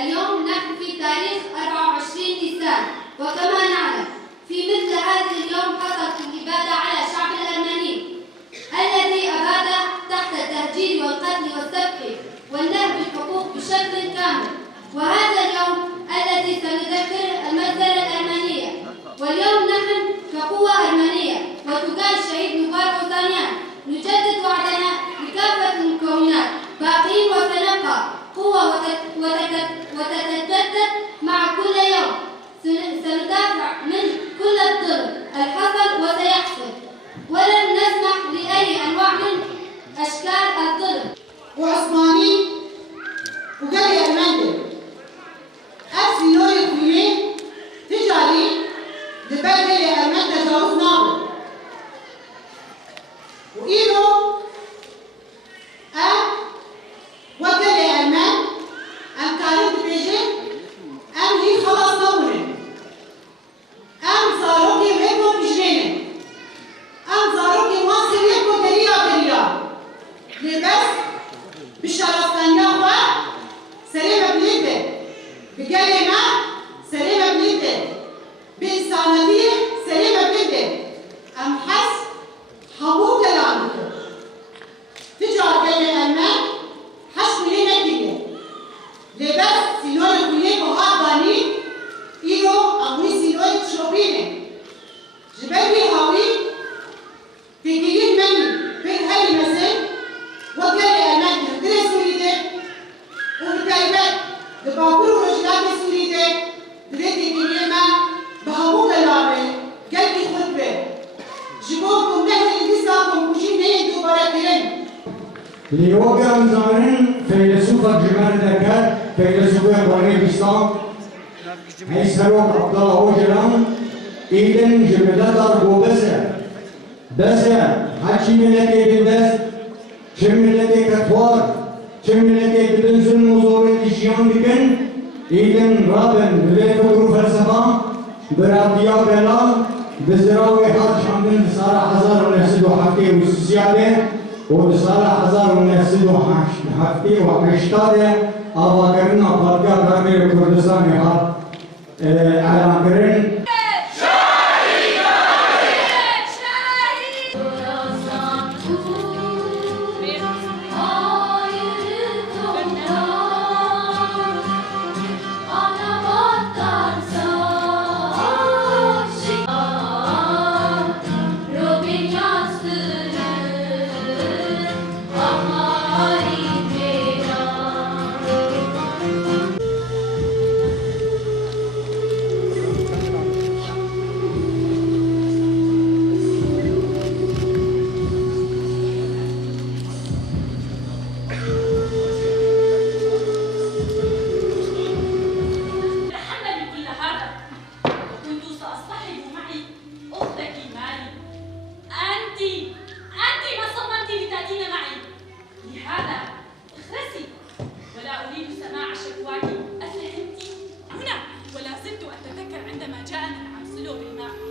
اليوم نحن في تاريخ 24 نيسان، وكما نعلم في مثل هذا اليوم حصلت الإبادة على الشعب الأرمني الذي أباد تحت التهجير والقتل والسفك والنهب الحقوق بشكل كامل. وهذا اليوم الذي سنذكر المجزرة الأرمنية. واليوم نحن كقوة أرمنية وتقال الشهيد مبارك وثانيان نجدد وعدنا لكافة المكونات باقين، وسنبقى قوة وتتجدد مع كل يوم. سندافع من كل الظلم الحصل وسيحصل، ولن نسمح لأي أنواع من أشكال الظلم. وعثماني وقال المندل أفسي نوري كويني تجاري لبالي المندل جاوز ناوي وإيرو وقال المان أم كاريب بيجي أم هي خلاص نوري أم زاروكي ويكو بجنيني أم زاروكي مصر يكو دريا لبس بالشرفانية سليمة بنيته بكلمة سليمة بنيته بإنسانية سليمة بنيته أم حس حبوب كلامته تجار بين الألمان حش ملينا كده لبس سينوري كلية وهاباني إيرو أموي سينوري تشوبيني جبالي هاوي تكيين مني بين هاي المسين وقال الألمان يهدري سوريده وبالتالي لباكور ورجلات سوريده دريتي كلمة بهمو كلامه قلبي خطبه جبوكم نهر الإسلام وشي نهي دوبارة كرين ليوقع مزارن فيلسوف الجمال ذكر فيلسوف قرني الإسلام هيسروك عبد الله وجرام إيدن جملة أربو بس حكي ملتي بالدس شملتي كتوار شملتي بدنزل مزورة الشيان بكن إيدن رابن بليفكرو فلسفة برابطيا بلا بزراوي حال شامدن بسارة حزار ونحسدو حفتي وسيادة وبسارة حزار ونحسدو حفتي وحشتادة آبا كرنا باركا رامي كردستان حال اعلان كرن عندما جاءنا العام سلو بالماء